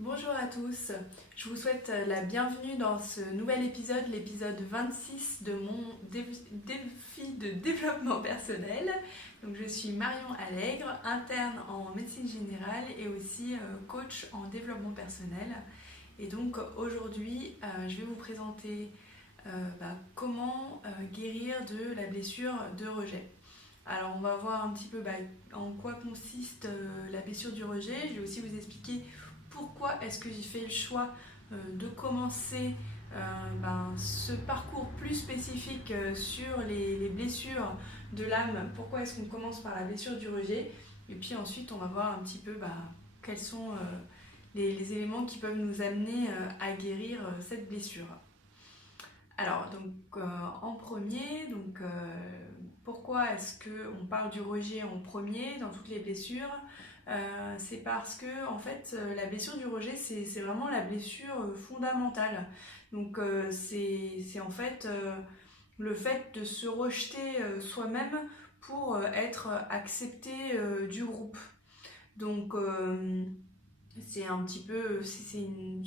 Bonjour à tous, je vous souhaite la bienvenue dans ce nouvel épisode, l'épisode 26 de mon défi de développement personnel. Donc je suis Marion Allègre, interne en médecine générale et aussi coach en développement personnel. Et donc aujourd'hui, je vais vous présenter comment guérir de la blessure de rejet. Alors on va voir un petit peu en quoi consiste la blessure du rejet. Je vais aussi vous expliquer pourquoi est-ce que j'ai fait le choix de commencer ce parcours plus spécifique sur les blessures de l'âme. Pourquoi est-ce qu'on commence par la blessure du rejet? Et puis ensuite on va voir un petit peu quels sont les éléments qui peuvent nous amener à guérir cette blessure. Alors, en premier, pourquoi est-ce qu'on parle du rejet en premier dans toutes les blessures? C'est parce que, en fait, la blessure du rejet, c'est vraiment la blessure fondamentale. Donc, c'est en fait le fait de se rejeter soi-même pour être accepté du groupe. Donc, c'est un petit peu, c'est une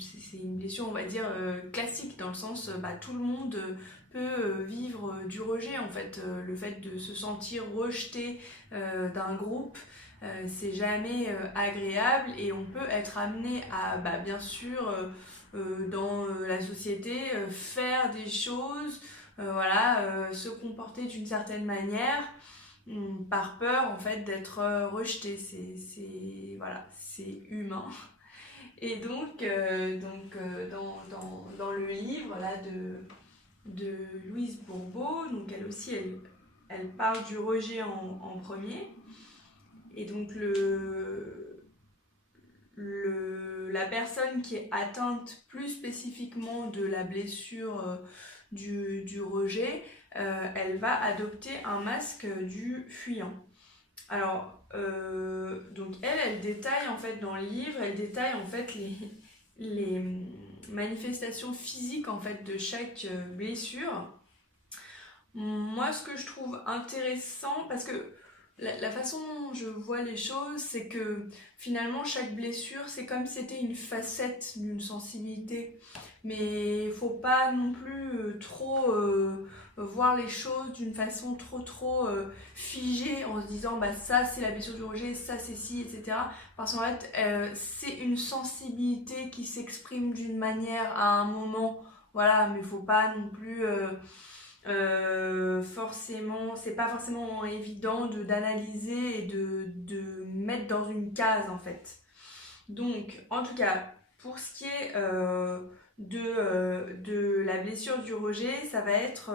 blessure, on va dire, classique, dans le sens, tout le monde peut vivre du rejet, en fait. Le fait de se sentir rejeté d'un groupe, c'est jamais agréable, et on peut être amené à, bien sûr, dans la société, faire des choses, se comporter d'une certaine manière, par peur en fait d'être rejeté. C'est humain. Et dans le livre là de Louise Bourbeau, donc elle aussi elle parle du rejet en premier. Et donc la personne qui est atteinte plus spécifiquement de la blessure du rejet, elle va adopter un masque du fuyant. Alors, donc elle détaille en fait dans le livre, elle détaille en fait les manifestations physiques en fait de chaque blessure. Moi, ce que je trouve intéressant, parce que la façon dont je vois les choses, c'est que finalement chaque blessure, c'est comme si c'était une facette d'une sensibilité. Mais il ne faut pas non plus trop voir les choses d'une façon trop figée, en se disant ça c'est la blessure du rejet, ça c'est ci, etc. Parce qu'en fait, c'est une sensibilité qui s'exprime d'une manière à un moment, voilà, mais il ne faut pas non plus... forcément, c'est pas forcément évident d'analyser et de mettre dans une case en fait. Donc, en tout cas, pour ce qui est de la blessure du rejet, ça va être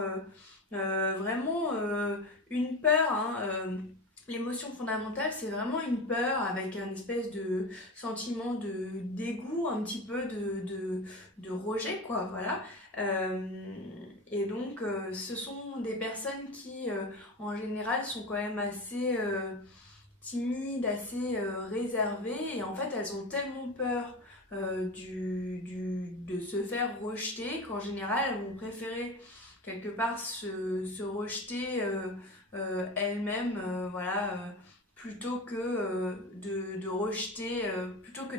vraiment une peur. L'émotion fondamentale, c'est vraiment une peur avec un espèce de sentiment de dégoût, un petit peu de rejet, quoi, voilà. Et donc, ce sont des personnes qui, en général, sont quand même assez timides, assez réservées, et en fait, elles ont tellement peur de se faire rejeter qu'en général, elles vont préférer quelque part se rejeter elles-mêmes, plutôt que de rejeter, plutôt que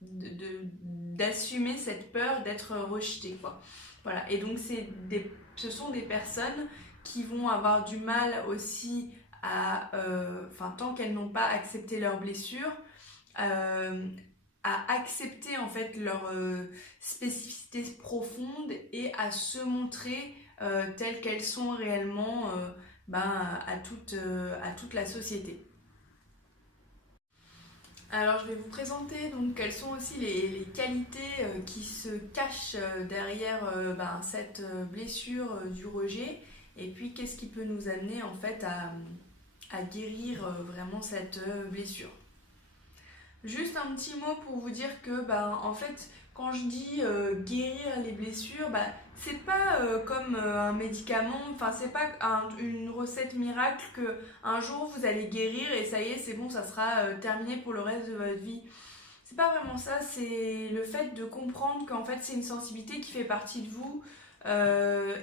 d'assumer cette peur d'être rejetée, quoi. Voilà. Et donc ce sont des personnes qui vont avoir du mal aussi à, tant qu'elles n'ont pas accepté leurs blessures, à accepter en fait leur spécificité profonde et à se montrer telles qu'elles sont réellement à toute la société. Alors je vais vous présenter donc quelles sont aussi les qualités qui se cachent derrière cette blessure du rejet, et puis qu'est-ce qui peut nous amener en fait à guérir vraiment cette blessure. Juste un petit mot pour vous dire que en fait quand je dis guérir les blessures, c'est pas comme un médicament, enfin c'est pas une recette miracle que un jour vous allez guérir et ça y est, c'est bon, ça sera terminé pour le reste de votre vie. C'est pas vraiment ça, c'est le fait de comprendre qu'en fait c'est une sensibilité qui fait partie de vous,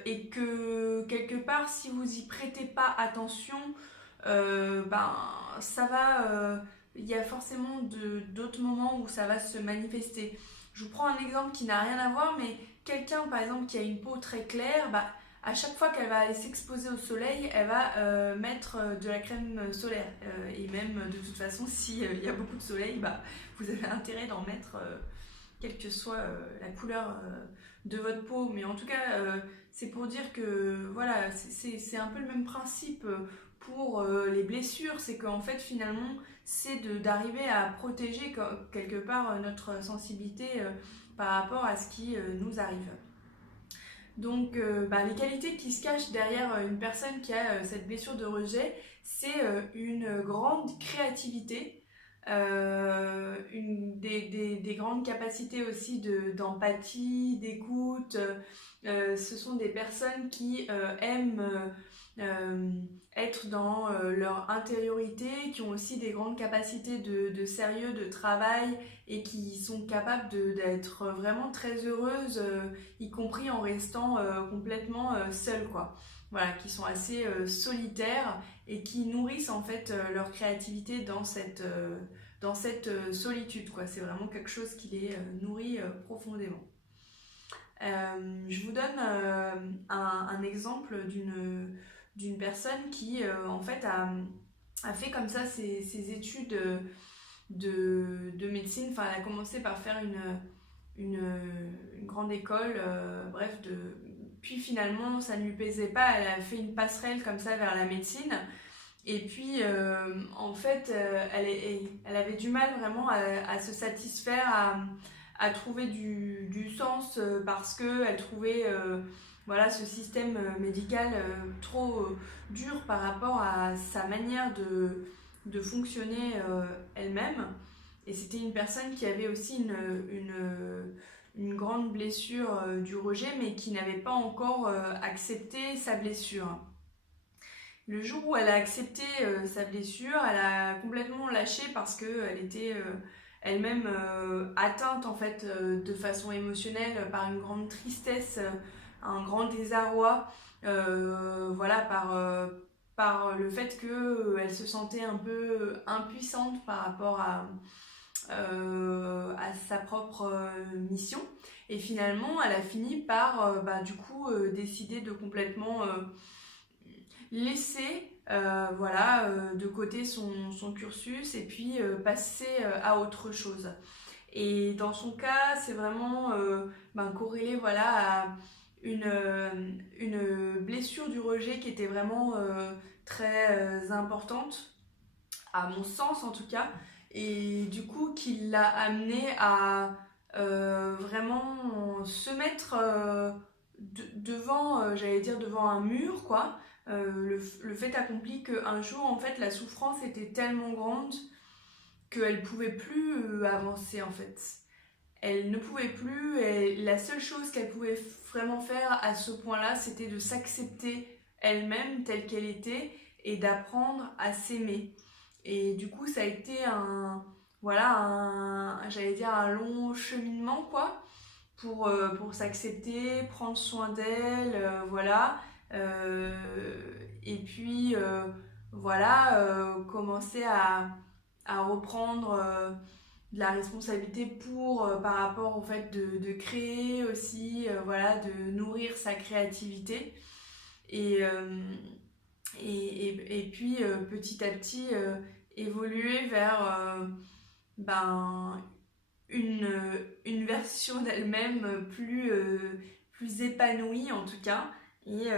et que quelque part si vous y prêtez pas attention, ça va il y a forcément d'autres moments où ça va se manifester. Je vous prends un exemple qui n'a rien à voir, mais quelqu'un par exemple qui a une peau très claire, bah, à chaque fois qu'elle va aller s'exposer au soleil, elle va mettre de la crème solaire. Et même de toute façon, s'il y a beaucoup de soleil, bah, vous avez intérêt d'en mettre, quelle que soit la couleur de votre peau. Mais en tout cas, c'est pour dire que voilà, c'est un peu le même principe pour les blessures. C'est qu'en fait, finalement, c'est d'arriver à protéger quelque part notre sensibilité par rapport à ce qui nous arrive. Donc, les qualités qui se cachent derrière une personne qui a cette blessure de rejet, c'est une grande créativité, des grandes capacités aussi d'empathie, d'écoute. Ce sont des personnes qui aiment être dans leur intériorité, qui ont aussi des grandes capacités de sérieux, de travail, et qui sont capables d'être vraiment très heureuses, y compris en restant complètement seules, quoi. Voilà, qui sont assez solitaires et qui nourrissent en fait leur créativité dans cette solitude, quoi. C'est vraiment quelque chose qui les nourrit profondément. Je vous donne un exemple d'une personne qui en fait a fait comme ça ses études de médecine. Enfin, elle a commencé par faire une grande école, puis finalement ça ne lui plaisait pas, elle a fait une passerelle comme ça vers la médecine. Et puis en fait elle avait du mal vraiment à se satisfaire, à trouver du sens, parce qu'elle trouvait voilà, ce système médical trop dur par rapport à sa manière de fonctionner elle-même. Et c'était une personne qui avait aussi une grande blessure du rejet, mais qui n'avait pas encore accepté sa blessure. Le jour où elle a accepté sa blessure, elle a complètement lâché parce qu'elle était elle-même atteinte en fait de façon émotionnelle par une grande tristesse, un grand désarroi, voilà, par le fait qu'elle se sentait un peu impuissante par rapport à sa propre mission. Et finalement, elle a fini par du coup décider de complètement laisser de côté son cursus et puis passer à autre chose. Et dans son cas, c'est vraiment corrélé voilà, à une blessure du rejet qui était vraiment très importante, à mon sens en tout cas, et du coup qui l'a amené à vraiment se mettre devant, j'allais dire devant un mur, quoi. Le fait accompli qu'un jour en fait la souffrance était tellement grande qu'elle pouvait plus avancer en fait. Elle ne pouvait plus, et la seule chose qu'elle pouvait vraiment faire à ce point-là, c'était de s'accepter elle-même telle qu'elle était et d'apprendre à s'aimer. Et du coup, ça a été j'allais dire un long cheminement, quoi, pour s'accepter, prendre soin d'elle, voilà. Et puis, commencer à reprendre de la responsabilité par rapport au fait de créer aussi, de nourrir sa créativité. Et puis petit à petit évoluer vers une version d'elle-même plus épanouie en tout cas, et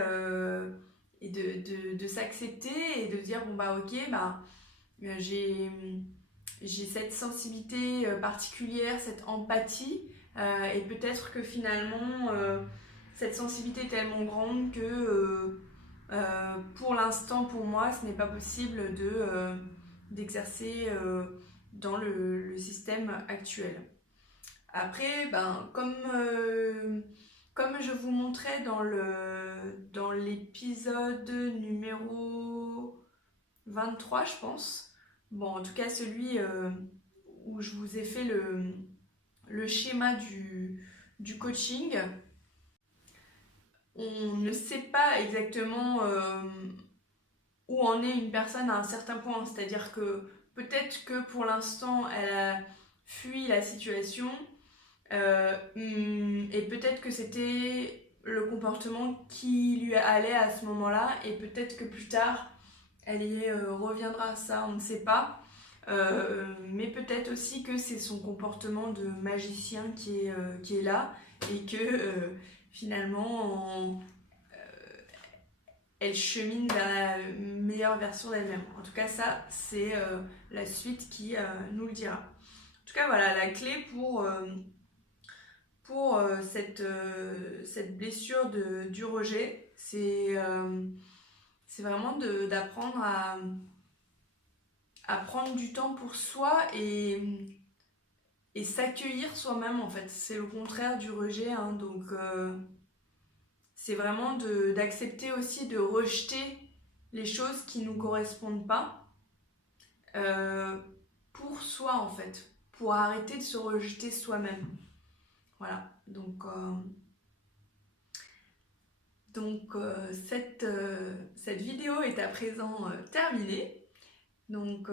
de s'accepter et de dire j'ai cette sensibilité particulière, cette empathie, et peut-être que finalement cette sensibilité est tellement grande que pour l'instant pour moi ce n'est pas possible d'exercer dans le système actuel. Après, comme je vous montrais dans l'épisode numéro 23, je pense, bon, en tout cas celui où je vous ai fait le schéma du coaching, on ne sait pas exactement où en est une personne à un certain point, c'est-à-dire que peut-être que pour l'instant elle a fui la situation et peut-être que c'était le comportement qui lui allait à ce moment-là et peut-être que plus tard elle y reviendra, ça on ne sait pas. Mais peut-être aussi que c'est son comportement de magicien qui est là et que finalement elle chemine vers la meilleure version d'elle-même. En tout cas ça c'est la suite qui nous le dira. En tout cas voilà, la clé pour cette blessure du rejet, c'est vraiment d'apprendre à prendre du temps pour soi et s'accueillir soi-même en fait. C'est le contraire du rejet, hein, donc c'est vraiment d'accepter aussi de rejeter les choses qui ne nous correspondent pas pour soi en fait, pour arrêter de se rejeter soi-même. Voilà, donc cette vidéo est à présent terminée. Donc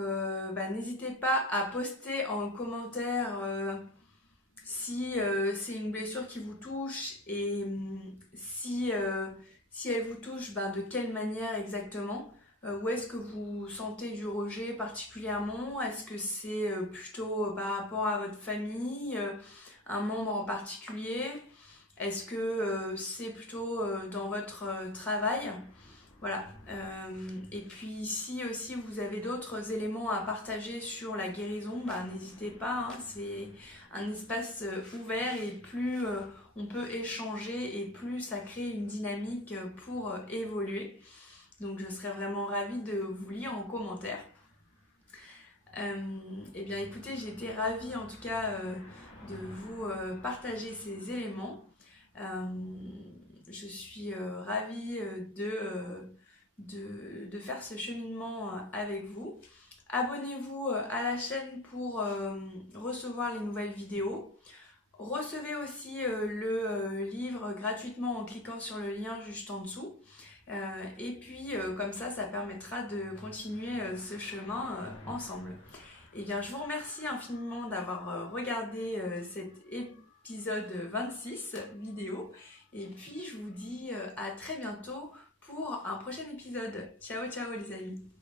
n'hésitez pas à poster en commentaire si c'est une blessure qui vous touche et si elle vous touche, de quelle manière exactement. Où est-ce que vous sentez du rejet particulièrement? Est-ce que c'est plutôt par rapport à votre famille, un membre en particulier? Est-ce que c'est plutôt dans votre travail? Voilà. Et puis si aussi vous avez d'autres éléments à partager sur la guérison, n'hésitez pas, hein, c'est un espace ouvert et plus on peut échanger et plus ça crée une dynamique pour évoluer. Donc je serais vraiment ravie de vous lire en commentaire. Et bien écoutez, j'étais ravie en tout cas de vous partager ces éléments. Je suis ravie de faire ce cheminement avec vous. Abonnez-vous à la chaîne pour recevoir les nouvelles vidéos. Recevez aussi le livre gratuitement en cliquant sur le lien juste en dessous. Et puis comme ça permettra de continuer ce chemin ensemble. Et bien je vous remercie infiniment d'avoir regardé cet épisode 26 vidéo. Et puis je vous dis à très bientôt pour un prochain épisode. Ciao ciao les amis.